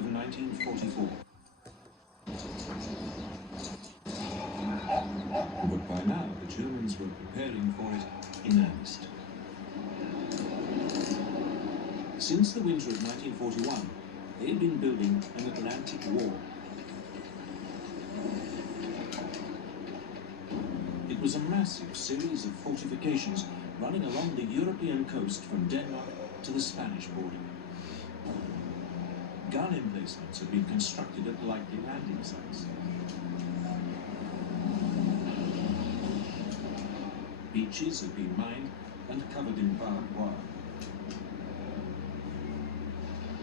of 1944. But by now, the Germans were preparing for it in earnest. Since the winter of 1941, they had been building an Atlantic wall. It was a massive series of fortifications running along the European coast from Denmark to the Spanish border. Gun emplacements had been constructed at likely landing sites. Beaches had been mined and covered in barbed wire.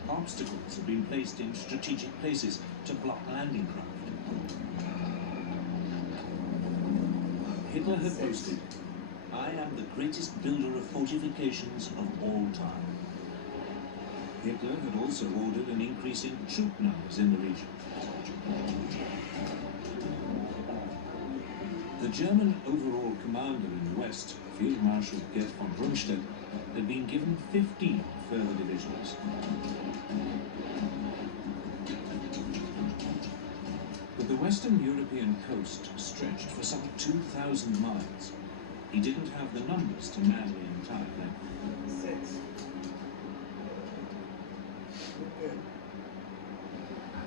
Obstacles had been placed in strategic places to block landing craft. Hitler had boasted, "I am the greatest builder of fortifications of all time." Hitler had also ordered an increase in troop numbers in the region. The German overall commander in the West, Field Marshal Gerd von Rundstedt, had been given 15 further divisions. But the Western European coast stretched for some 2,000 miles. He didn't have the numbers to man the entire length. 6. Good.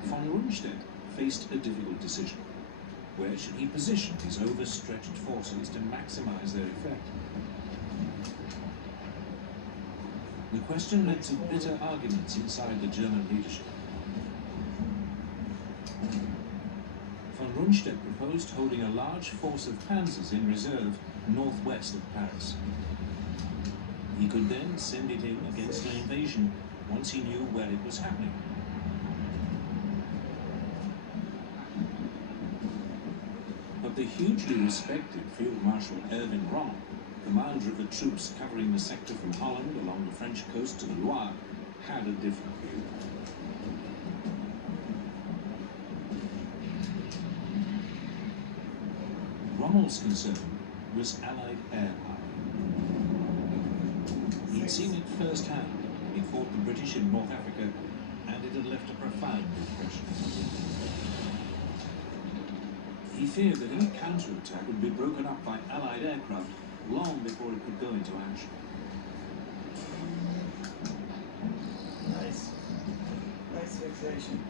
Von Rundstedt faced a difficult decision. Where should he position his overstretched forces to maximize their effect? The question led to bitter arguments inside the German leadership. Von Rundstedt proposed holding a large force of panzers in reserve northwest of Paris. He could then send it in against an invasion once he knew where it was happening. But the hugely respected Field Marshal Erwin Rommel, commander of the troops covering the sector from Holland along the French coast to the Loire, had a different view. Rommel's concern was Allied air power. He'd seen it firsthand when he fought the British in North Africa, and it had left a profound impression. He feared that any counterattack would be broken up by Allied aircraft long before it could go into action. Nice fixation.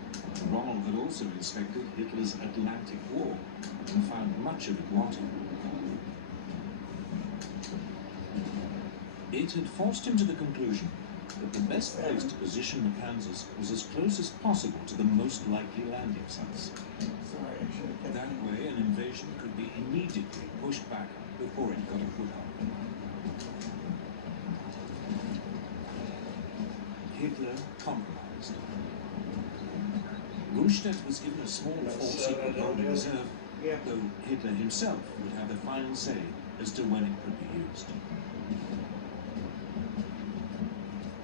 Rommel had also inspected Hitler's Atlantic Wall and found much of it wanting. It had forced him to the conclusion that the best place to position the panzers was as close as possible to the most likely landing sites. Sorry, I should have kept That way, an invasion could be immediately pushed back before it got a foothold. Hitler compromised. Rundstedt was given a small force he could hold in reserve, though Hitler himself would have the final say as to when it could be used.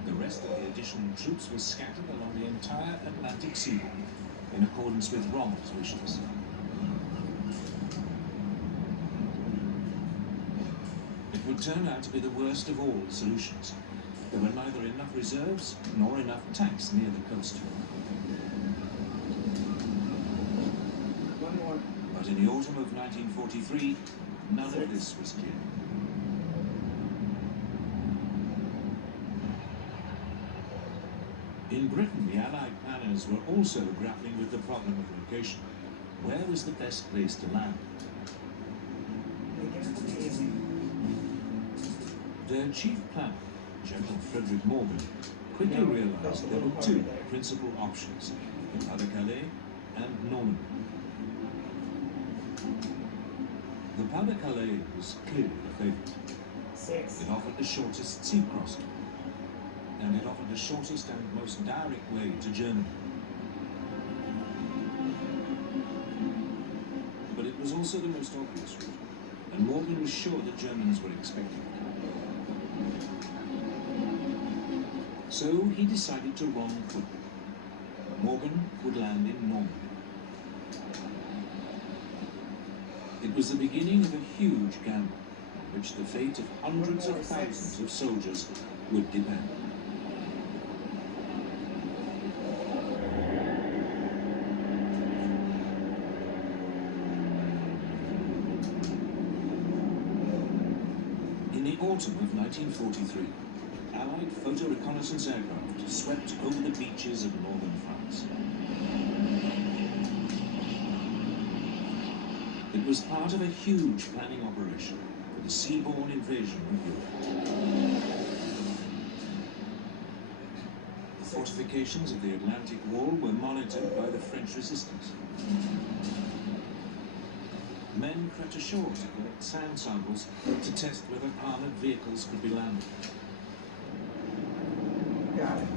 The rest of the additional troops were scattered along the entire Atlantic seaboard, in accordance with Rommel's wishes. It would turn out to be the worst of all solutions. There were neither enough reserves nor enough tanks near the coast. But in the autumn of 1943, none of this was clear. In Britain, the Allied planners were also grappling with the problem of location. Where was the best place to land? Their chief planner, General Frederick Morgan, quickly realized there were two principal options: the Pas-de-Calais and Normandy. The Pas-de-Calais was clearly the favorite. It offered the shortest sea crossing, and it offered the shortest and most direct way to Germany. But it was also the most obvious route, and Morgan was sure the Germans were expecting it. So he decided to wrong foot. Morgan would land in Normandy. It was the beginning of a huge gamble, on which the fate of hundreds of thousands of soldiers would depend. the autumn of 1943, Allied photo reconnaissance aircraft swept over the beaches of northern France. It was part of a huge planning operation for the seaborne invasion of Europe. The fortifications of the Atlantic Wall were monitored by the French resistance. Men crept ashore to collect sand samples to test whether armored vehicles could be landed. Got it.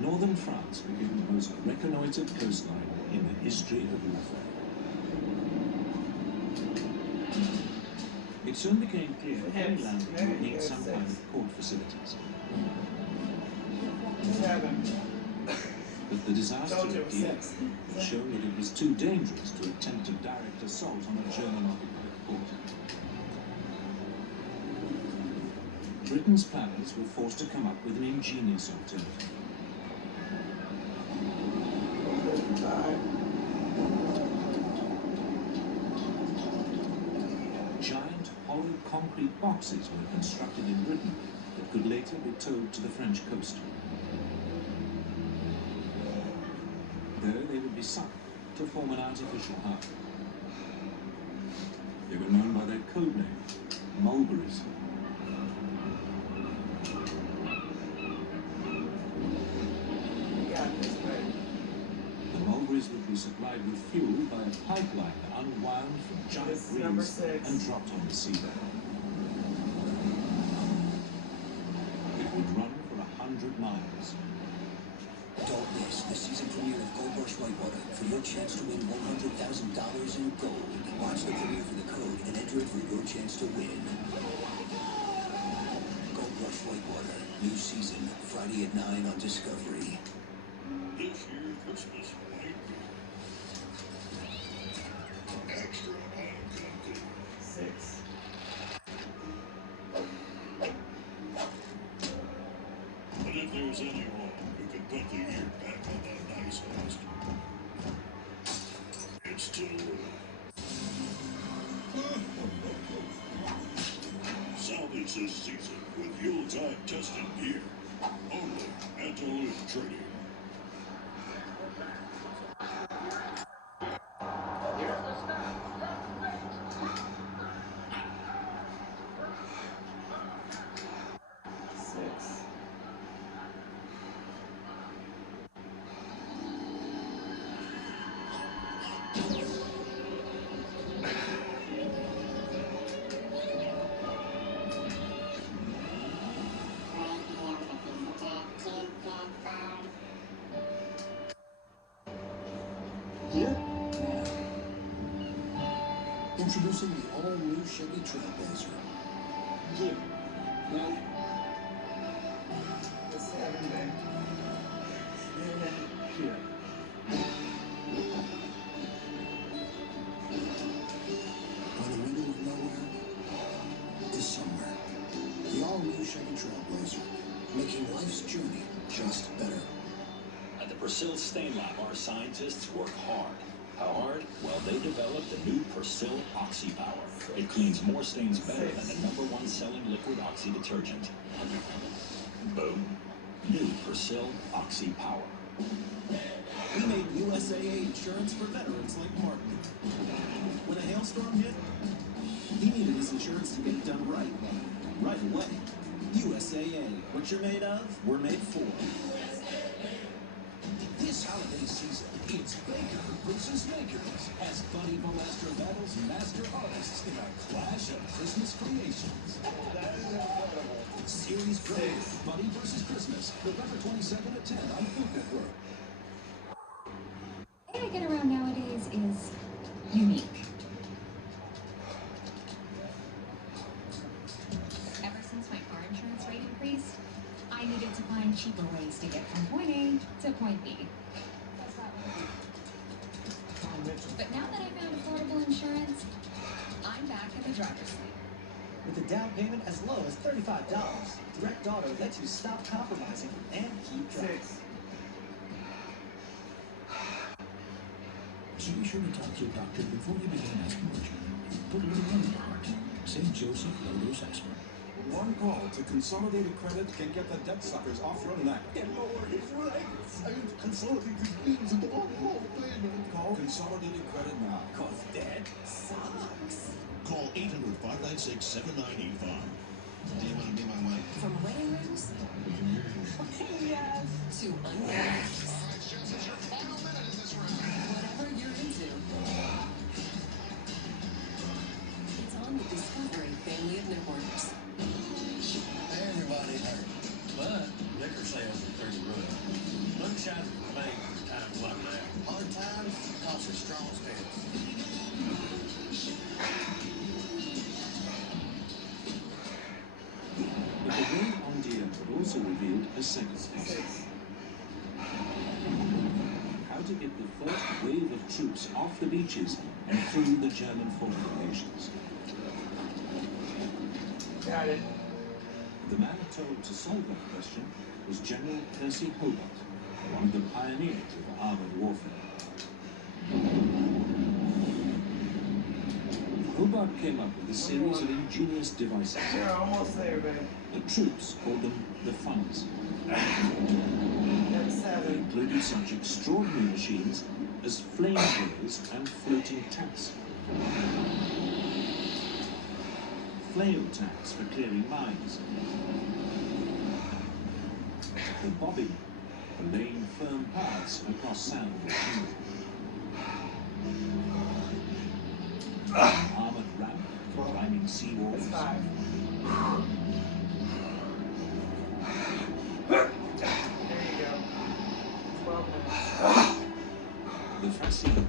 Northern France became the most reconnoitred coastline in the history of warfare. It soon became clear any landing would need some kind of port facilities. 7. But the disaster Told you at it was Dieppe 6. showed that it was too dangerous to attempt a direct assault on a German-occupied port. Britain's planners were forced to come up with an ingenious alternative. 5. Giant hollow concrete boxes were constructed in Britain that could later be towed to the French coast. There they would be sunk to form an artificial harbour. They were known by their code name, mulberries. Got this right. The mulberries would be supplied with fuel by a pipeline unwound from giant This is number reels 6. and dropped on the seabed. It would run for 100 miles. Don't miss the season premiere of Gold Rush Whitewater for your chance to win $100,000 in gold. Watch the premiere for the code and enter it for your chance to win. Gold Rush Whitewater, new season, Friday at 9 on Discovery. This year's Christmas might be extra uncomfortable. 6. But if there's anyone who can put the year back on the nice list, it's still salvage this season with Yuletide tested gear. Only at Duluth Trading. Here? Introducing the all-new Chevy Trailblazer. Here. No. The 7 back. And then Here. Or the middle of nowhere is somewhere. The all-new Chevy Trailblazer, making life's journey just better. At the Persil Stain Lab, our scientists work hard. How hard? Well, they developed the new Persil Oxy Power. It cleans more stains better than the #1 selling liquid oxy detergent. Boom. New Persil Oxy Power. We made USAA insurance for veterans like Martin. When a hailstorm hit, he needed his insurance to get it done right away. USAA, what you're made of, we're made for. This holiday season, it's Baker versus Makers as Buddy Valastro battles master artists in a clash of Christmas creations. that is incredible. Series premiere, Buddy versus Christmas, November 22nd at 10 on Food Network. The way I get around nowadays is unique. Ever since my car insurance rate increased, I needed to find cheaper ways to get from point A to point B. That's not what I do. But now that I found affordable insurance, I'm back in the driver's seat. With a down payment as low as $35, Direct Auto lets you stop compromising and keep driving. 6. So be sure to talk to your doctor before you begin asking much. Put a little on your heart. St. Joseph Produce Expert. One call to Consolidated Credit can get the debt suckers off your neck. And lower his rates. I mean, consolidated means in the whole payment. Call Consolidated Credit now. Cause debt sucks. Call 800-596-7985. Do you want to be my wife? From wedding rings Yes. to unwraps. This is your final minute in this round. Whatever you're into, it's on the Discovery family of networks. Everybody hurt, but liquor sales are through the roof. Moonshine's made for times like that. Hard times cost us strong spirits. But the raid on Dieppe had also revealed a second puzzle. How to get the first wave of troops off the beaches and through the German fortifications. Got it. The man told to solve that question was General Percy Hobart, one of the pioneers of armored warfare. Hobart came up with a series of ingenious devices. You're almost there, babe. The troops called them the funnels. Number They 7. included such extraordinary machines as flamethrowers and floating tanks. Flail tanks for clearing mines. The bobbin for laying firm paths across sand or shingle. Armored ramp for climbing seawalls. That's 5. There you go. 12 minutes. The fascinating